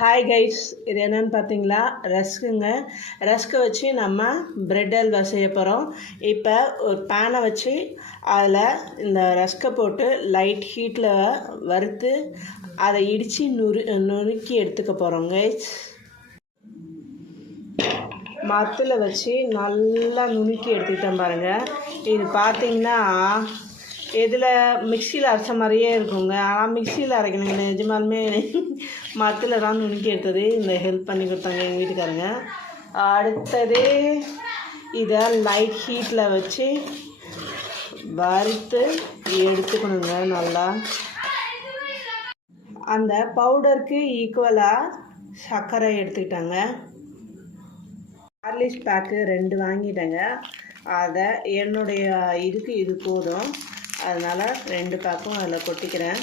Hi guys, இது என்னென்னு பார்த்தீங்களா? ரஸ்க்குங்க. ரஸ்க்கை வச்சு நம்ம பிரெட் அல்வா செய்ய போகிறோம். இப்போ ஒரு பேனை வச்சு அதில் இந்த ரஸ்க்கை போட்டு லைட் ஹீட்டில் வறுத்து அதை இடித்து நுணுக்கி எடுத்துக்க போகிறோம் கைஸ். மத்தில் வச்சு நல்லா நுணுக்கி எடுத்துக்கிட்டேன் பாருங்கள். இது பார்த்தீங்கன்னா இதில் மிக்சியில் அரைச்ச மாதிரியே இருக்குங்க. ஆனால் மிக்சியில் அரைக்கணுங்க, நிஜமாலுமே மரத்தில் தான் நுணுக்கி எடுத்தது. இந்த ஹெல்ப் பண்ணி கொடுத்தாங்க எங்கள் வீட்டுக்காரங்க. அடுத்தது இதை லைட் ஹீட்டில் வச்சு வறுத்து எடுத்துக்கணுங்க. நல்லா அந்த பவுடருக்கு ஈக்குவலாக சர்க்கரை எடுத்துக்கிட்டாங்க. ஹார்லிக்ஸ் பேக்கு 2 வாங்கிட்டேங்க. அதை என்னுடைய இதுக்கு இது போதும், அதனால் 2 பேக்கும் அதில் கொட்டிக்கிறேன்.